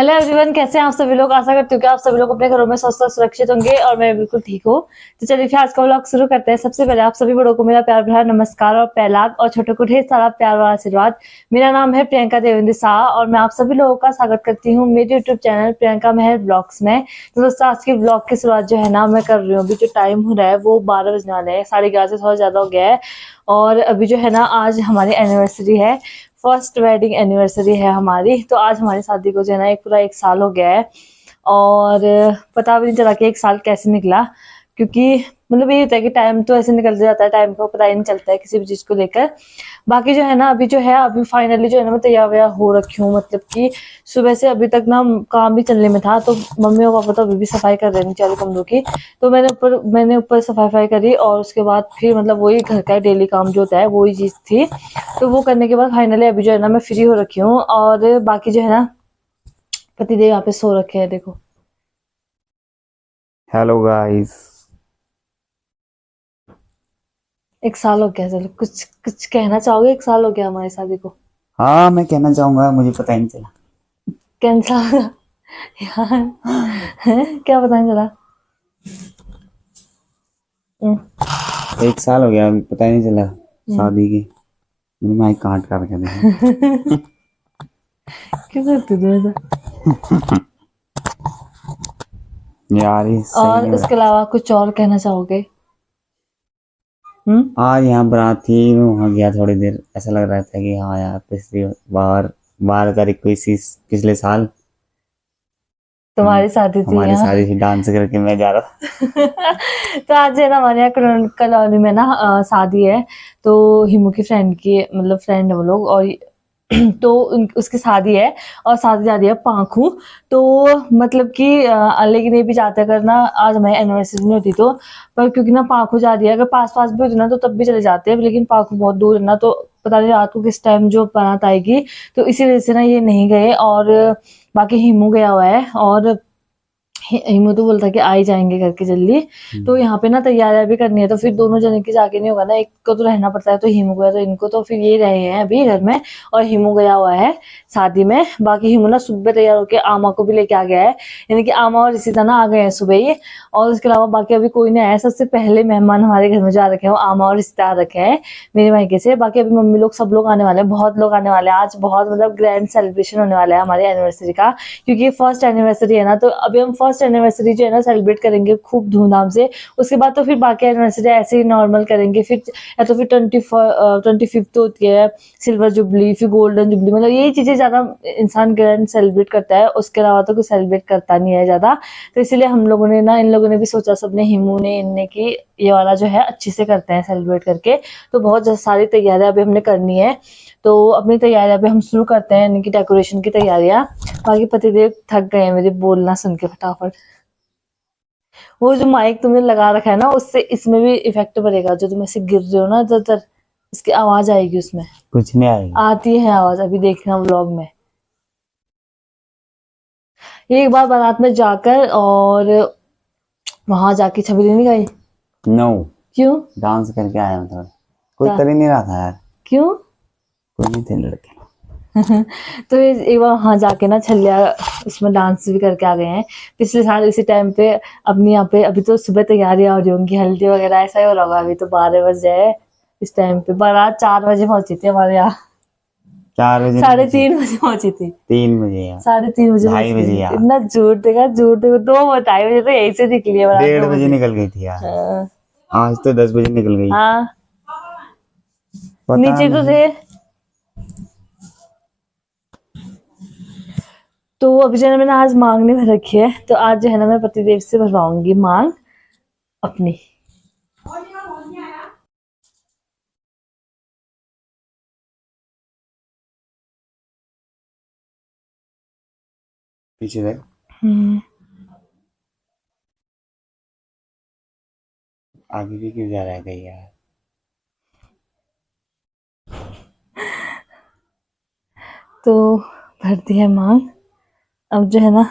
Hello everyone, कैसे हैं आप सभी लोग। आशा करती हूँ कि आप सभी लोग अपने घरों में स्वस्थ और सुरक्षित होंगे और मैं बिल्कुल ठीक हूँ। तो चलिए फिर आज का व्लॉग शुरू करते हैं। सबसे पहले आप सभी बड़ों को मेरा प्यार भरा नमस्कार और पहलाद, और छोटों को ढेर सारा प्यार और आशीर्वाद। मेरा नाम है प्रियंका देवेंद्र शाह और मैं आप सभी लोगों का स्वागत करती हूँ मेरे यूट्यूब चैनल प्रियंका मेहर ब्लॉग्स में। तो दोस्तों, आज की ब्लॉग की शुरुआत जो है ना मैं कर रही हूँ। अभी जो टाइम हो रहा है वो 12 बजने वाले हैं, 11:30 से थोड़ा ज्यादा हो गया है। और अभी जो है ना आज हमारी एनिवर्सरी है, फर्स्ट वेडिंग एनिवर्सरी है हमारी। तो आज हमारी शादी को जो है ना पूरा 1 साल हो गया है और पता भी नहीं चला कि 1 साल कैसे निकला। क्योंकि मतलब ये होता है कि टाइम तो ऐसे निकल जाता है, टाइम का पता ही नहीं चलता है किसी भी चीज को लेकर। बाकी जो है ना अभी फाइनली जो है ना मैं तैयार वैयार हो रखी हूँ। मतलब कि सुबह से अभी तक ना काम भी चलने में था, तो मम्मी और पापा तो अभी भी सफाई कर रहे हैं नीचे वाले कमरों की। तो मैंने ऊपर सफाई करी और उसके बाद फिर मतलब वही घर का डेली काम जो होता है वही चीज थी। तो वो करने के बाद फाइनली अभी जो है ना मैं फ्री हो रखी हूँ। और बाकी जो है ना पतिदेव यहाँ पे सो रखे हैं, देखो। Hello guys. 1 साल हो गया। चलो कुछ कुछ कहना चाहोगे? 1 साल हो गया हमारी शादी को। हाँ, मैं कहना चाहूंगा, मुझे पता ही नहीं चला। कैंसा यार क्या पता नहीं चला। हम्म, 1 साल हो गया, अभी पता ही नहीं चला हम्म। शादी की। मैंने माइक काट कर रखे थे। क्यों करते हो ऐसा? यार ये सही और नहीं हो इसके रहा। अलावा कुछ और कहना चाहोगे? हम्म। आज यहाँ बारात थी, मैं वहाँ गया थोड़ी देर। ऐसा लग रहा था कि हाँ यार, पिछली बार 12 तारीख को इसी पिछले साल हम तुम्हारी शादी थी हमारी यहाँ। शादी से डांस करके मैं जा रहा था। तो आज है ना हमारे यहाँ कॉलोनी में ना शादी है। तो हिमू की फ्रेंड की मतलब फ्रेंड है वो लोग। और तो उसकी शादी है और शादी जा रही है पाखू। तो मतलब कि लेकिन ये भी चाहते करना, आज हमारी एनिवर्सरी नहीं होती तो। पर क्योंकि ना पाखू जा रही है, अगर पास पास भी होती ना तो तब भी चले जाते हैं, लेकिन पाखू बहुत दूर है ना, तो पता नहीं रात को किस टाइम जो बारात आएगी। तो इसी वजह से ना ये नहीं गए। और बाकी हिमू गया हुआ है और हिमू तो बोलता कि आ ही जाएंगे करके जल्दी। तो यहाँ पे ना तैयारियां भी करनी है, तो फिर दोनों जने की जाके नहीं होगा ना, एक को तो रहना पड़ता है। तो हिमू गया तो इनको तो फिर ये रहे हैं अभी घर में, और हिमू गया हुआ है शादी में। बाकी हिमू ना सुबह तैयार होके आमा को भी लेके आ गया है, यानी कि आमा और रिशिता ना आ गए हैं सुबह ही। और उसके अलावा बाकी अभी कोई नहीं आया। सबसे पहले मेहमान हमारे घर में जो आ रखे हैं वो आमा और रिशिता आ रखे हैं मेरे मायके से। बाकी अभी मम्मी लोग सब लोग आने वाले हैं, बहुत लोग आने वाले हैं। आज बहुत मतलब ग्रैंड सेलिब्रेशन होने वाला है हमारी एनिवर्सरी का, क्योंकि ये फर्स्ट एनिवर्सरी है ना। तो अभी हम फर्स्ट एनिवर्सरी जो है ना सेलिब्रेट करेंगे खूब धूमधाम से। उसके बाद तो फिर बाकी एनिवर्सरी ऐसे ही नॉर्मल करेंगे। फिर या तो फिर 25th होती है सिल्वर जुबली, फिर गोल्डन जुबली, मतलब यही चीजें ज्यादा इंसान ग्रैंड सेलिब्रेट करता है। उसके अलावा तो कोई सेलिब्रेट करता नहीं है ज्यादा। तो इसीलिए हम लोगों ने ना, इन लोगों ने भी सोचा, सबने, हिमू ने, इनने की ये वाला जो है अच्छे से करते हैं सेलिब्रेट करके। तो बहुत सारी तैयारियां अभी हमने करनी है। तो अपनी तैयारियां अभी हम शुरू करते हैं, इनकी डेकोरेशन की तैयारियां। बाकी पतिदेव थक गए हैं मेरे बोलना सुन के फटाफट। वो जो माइक तुमने लगा रखा है ना, उससे इसमें भी इफेक्ट पड़ेगा। जो तुम ऐसे गिर रहे हो ना इधर उधर, उसकी आवाज आएगी उसमें। कुछ नहीं आएगी। आती है आवाज, अभी देखना व्लॉग में। एक बार बारात में जाकर और वहां जाके छवि नहीं गई। नो। क्यों? डांस करके आया हूँ थोड़ा। कोई क्या? कर ही नहीं रहा था यार। क्यों? कोई नहीं थे लड़के। तो एक बार वहां जाके ना छलिया उसमें डांस भी करके आ गए हैं पिछले साल इसी टाइम पे। अपनी यहाँ पे अभी तो सुबह तैयारियां हो रही होंगी, हल्दी वगैरह ऐसा ही हो रहा होगा। अभी तो 12 बजे है इस टाइम पे। बारात 4 बजे पहुंची थी हमारे यहाँ। 4 बजे नहीं साढ़े बचे। तीन बजे पहुंची थी। 3 बजे यार। 3:30 बजे 2:30 बजे पहुंची थी। यार। इतना झूठ देखा, झूठ देखो। 2 ढाई बजे तो यही से निकली है बारात, 1:30 बजे 2 बजे। निकल गई थी यार। हाँ। आज तो 10 बजे निकल गई। हाँ, पता नीचे तो नहीं। थे। तो अभी जो है ना मैंने आज मांग नहीं भर रखी है, तो आज जो है ना मैं पतिदेव से भरवाऊंगी मांग अपनी। पीछे देख। हम्म। आगे भी क्यों जा रहा है कहीं यार। तो भरती है मांग। अब जो है ना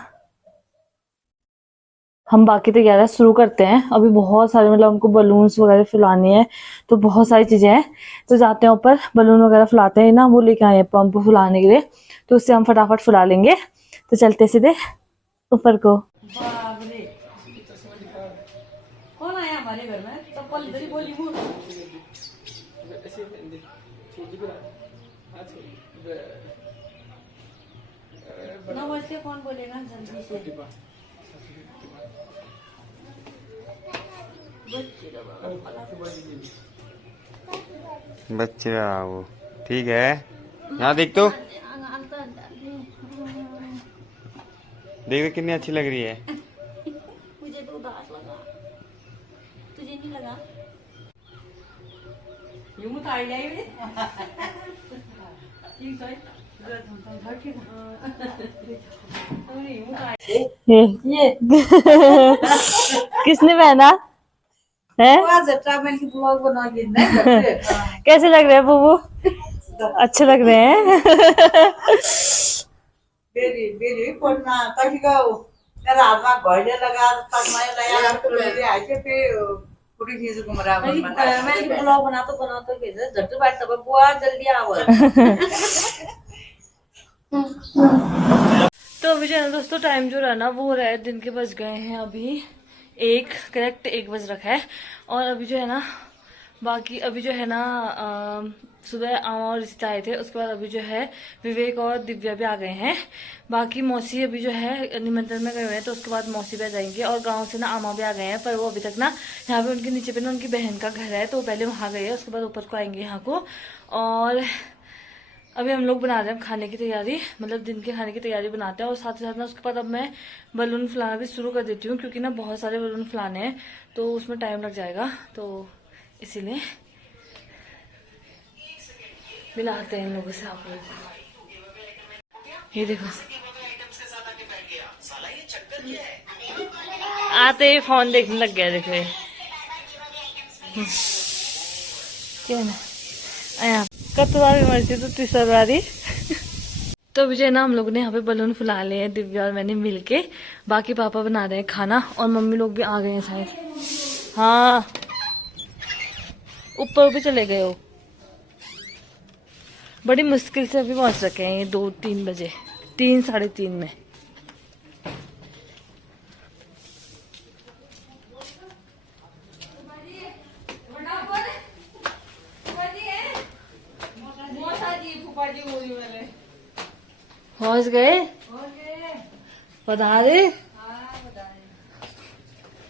हम बाकी तैयारियां शुरू करते हैं। अभी बहुत सारे मतलब हमको बलून्स वगैरह फुलाने हैं, तो बहुत सारी चीजें हैं। तो जाते हैं ऊपर, बलून वगैरह फुलाते हैं ना, वो लेके आए हैं पंप फुलाने के लिए। तो उससे हम फटाफट फुला लेंगे। तो चलते सीधे ऊपर को। कौन आया हमारे घर में? चप्पल इधर ही बोली मुँह। नौ बज के कौन बोलेगा जल्दी से? बच्चे वो ठीक है। यहाँ देख तो, देख कितनी अच्छी लग रही है। मुझे तो उदास लगा, तुझे नहीं लगा? यूं तो आई जाए ये किसने पहना है? ब्लॉग बना के कैसे लग रहे हैं बुबू? अच्छे लग रहे हैं। बेरी पढ़ना तक रात में घोड़े लगा तक मैं लगा तो आके पे पूरी चीज घुमरा मैं ब्लॉग बना तो कैसे झट बैठ सब बुआ जल्दी आओ। तो अभी जो है ना दोस्तों टाइम जो रहा ना वो हो रहा है, दिन के बज गए हैं अभी 1 करेक्ट 1 बज रखा है। और अभी जो है ना बाकी अभी जो है ना सुबह आमा और रिश्ता आए थे, उसके बाद अभी जो है विवेक और दिव्या भी आ गए हैं। बाकी मौसी अभी जो है निमंत्रण में गए हुए हैं, तो उसके बाद मौसी भी आ जाएंगे। और गांव से ना आमा भी आ गए हैं, पर वो अभी तक ना यहाँ पे उनके नीचे पे ना उनकी बहन का घर है, तो पहले वहाँ गए हैं, उसके बाद ऊपर को आएंगे यहाँ को। और अभी हम लोग बना रहे हैं खाने की तैयारी, मतलब दिन के खाने की तैयारी बनाते हैं। और साथ ही साथ ना उसके बाद अब मैं बलून फुलाना भी शुरू कर देती हूँ, क्योंकि ना बहुत सारे बलून फुलाने हैं तो उसमें टाइम लग जाएगा, तो इसीलिए मिलाते हैं इन लोगों से आप लोग। ये देखो आते ही फोन देखने लग गया, देखो ये क्या ना आया कतवारी मर्जी तो तीसरा बारी। तो अभी जो है ना हम लोगों ने यहाँ पे बलून फुला लिए हैं, दिव्या और मैंने मिलके। बाकी पापा बना रहे हैं खाना और मम्मी लोग भी आ गए हैं शायद। हाँ ऊपर भी चले गए हो, बड़ी मुश्किल से अभी पहुंच रखे हैं ये 2-3 बजे, 3 साढ़े 3 में। पहुंच गए बधारे।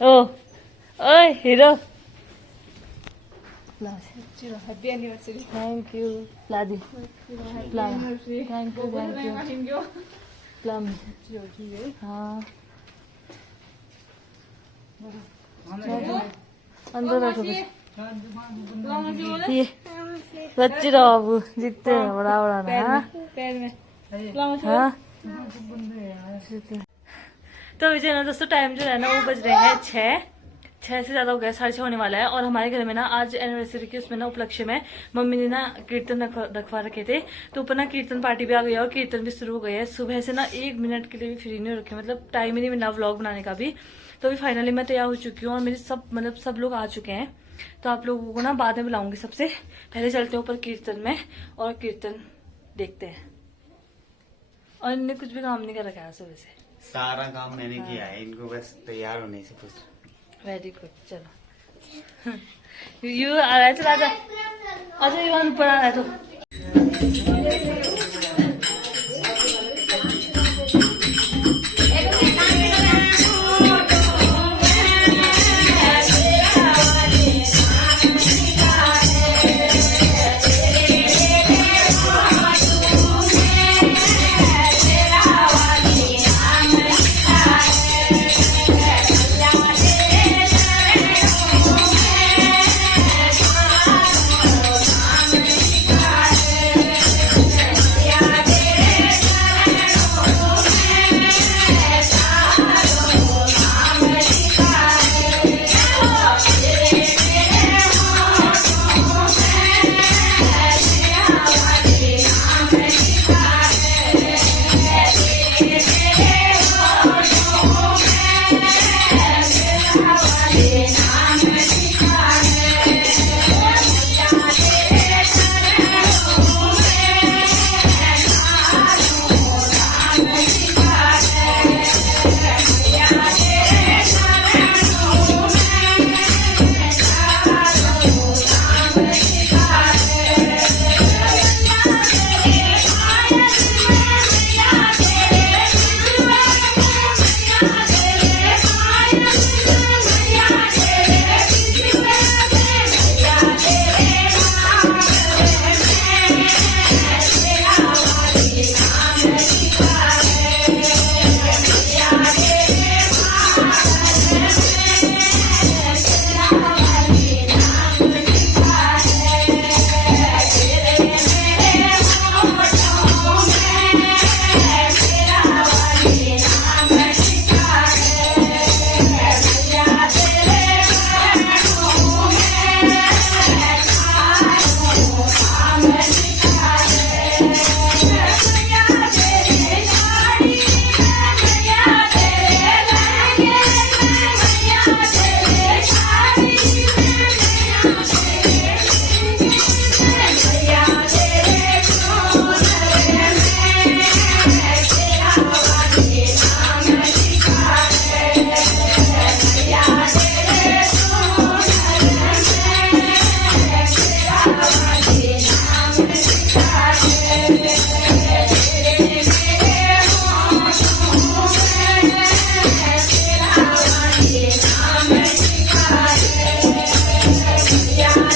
ओ ओए hero happy anniversary. Thank you प्लादी प्लाम थैंक यू प्लम। हाँ अंदर रखो ये बच्चे रहो जीतते हैं बड़ा बड़ा ना पैर में। हाँ तो विजय ना दोस्तों टाइम जो है ना वो बज रहे हैं 6 से ज्यादा हो गया, 6:30 होने वाला है। और हमारे घर में ना आज एनिवर्सरी के उसमें ना उपलक्ष्य में मम्मी ने ना कीर्तन रखवा रखे थे, तो ऊपर ना कीर्तन पार्टी भी आ गई है और कीर्तन भी शुरू हो गई है। सुबह से ना 1 मिनट के लिए भी फ्री नहीं रखे, मतलब टाइम ही नहीं मिला व्लॉग बनाने का भी। तो अभी फाइनली मैं तैयार हो चुकी हूँ और मेरे सब लोग आ चुके हैं। तो आप लोगों को ना बाद में बुलाऊंगी, सबसे पहले चलते हैं ऊपर कीर्तन में और कीर्तन देखते हैं। और इनने कुछ भी काम नहीं कर रखा है सुबह से, सारा काम मैंने किया है, इनको बस तैयार होने से कुछ। Very good. चलो यू आ रहा है, चला जा अच्छा युवान ऊपर आ रहा है तो Yeah.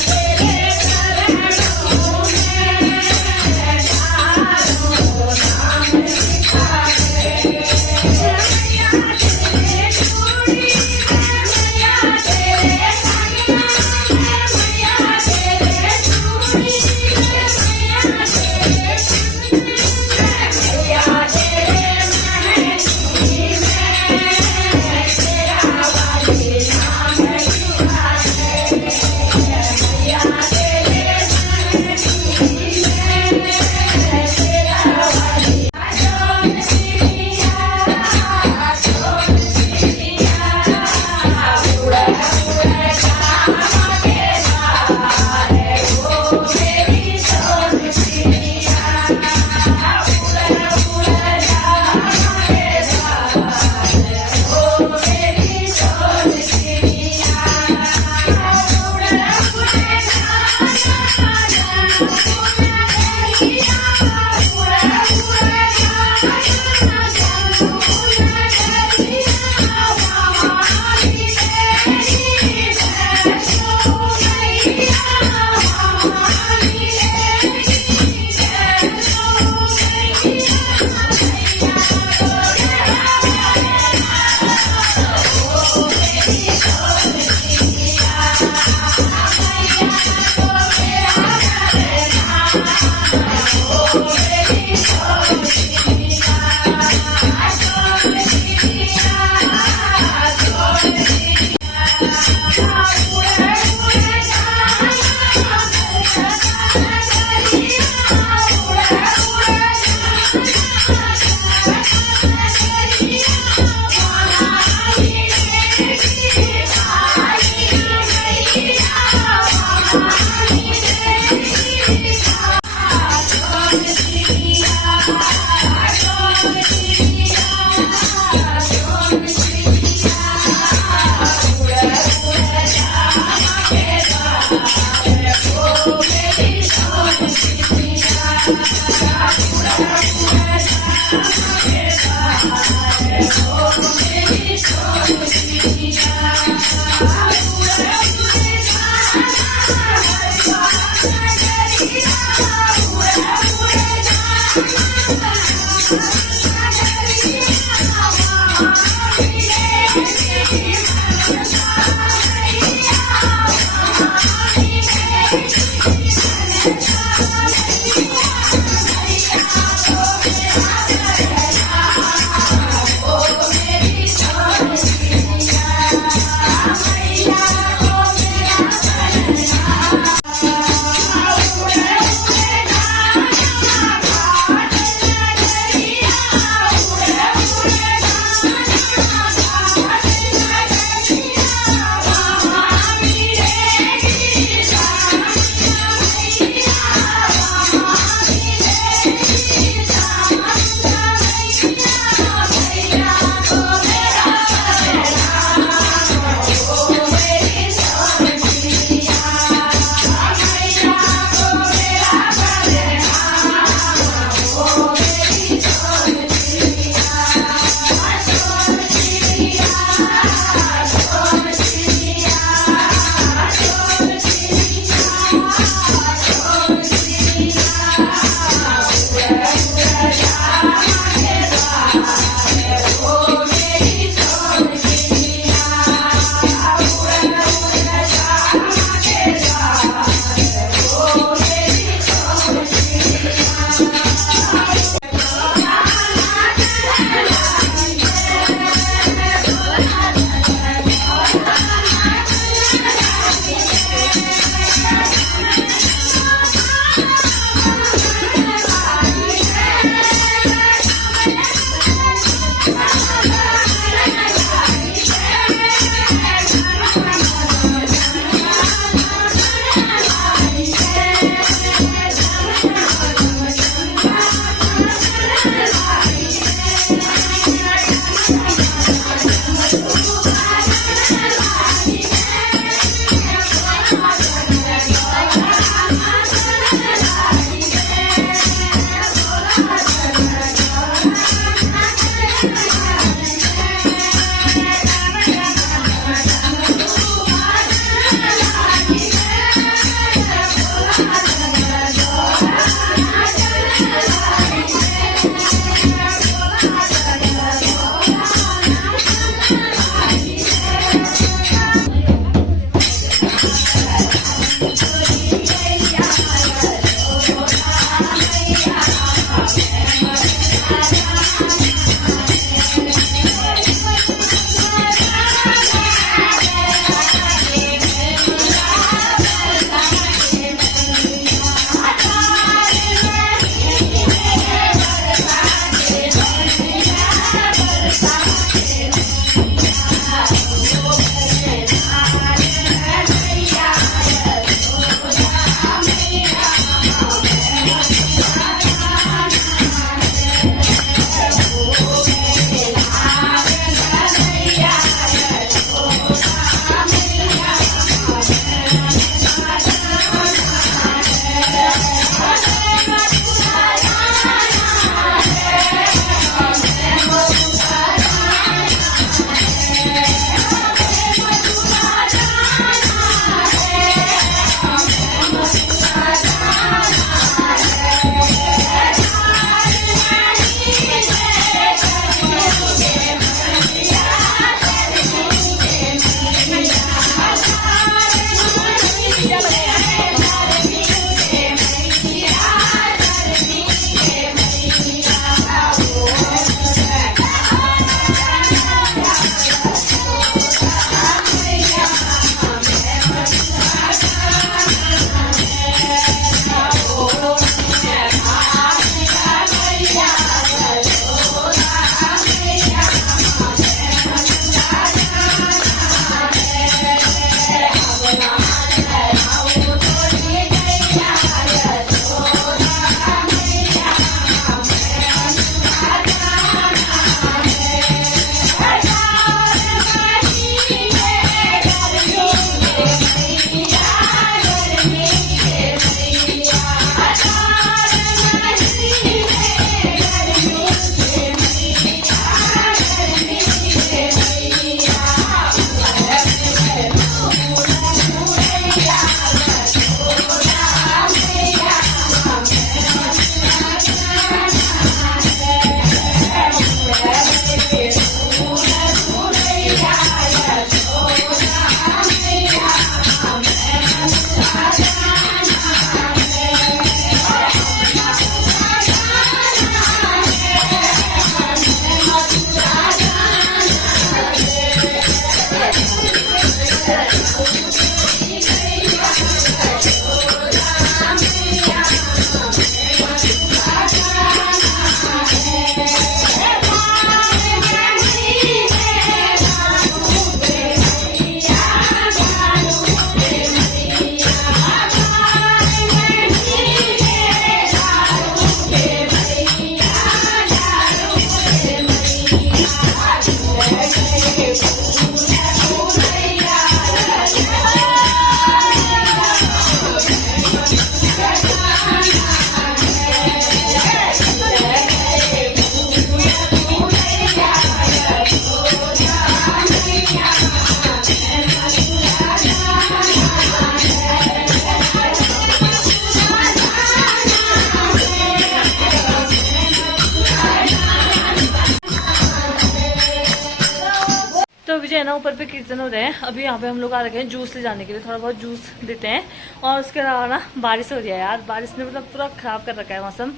तो अभी जो है ना ऊपर पे कीर्तन हो रहे हैं। अभी यहाँ पे हम लोग आ रखे हैं जूस ले जाने के लिए, थोड़ा बहुत जूस देते हैं। और उसके अलावा ना बारिश हो रही है यार, बारिश ने मतलब पूरा ख़राब कर रखा है मौसम,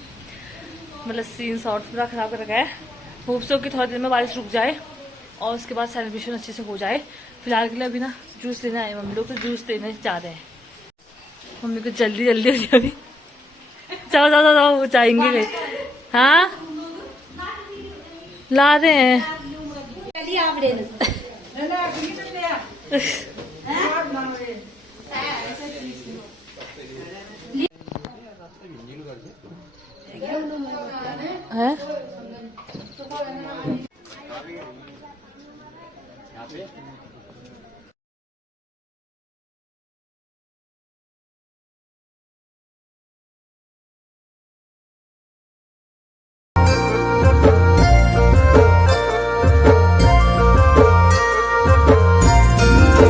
मतलब सीन शॉट पूरा ख़राब कर रखा है। होप सो कि थोड़ी देर में बारिश रुक जाए और उसके बाद सेलिब्रेशन अच्छे से हो जाए। फिलहाल के लिए अभी ना जूस लेने आए मम्मी लोग, तो जूस लेने जा रहे हैं। मम्मी को जल्दी जल्दी हो जाए अभी, जाओ जाओ जाओ जाएंगे। हाँ ला रहे हैं। है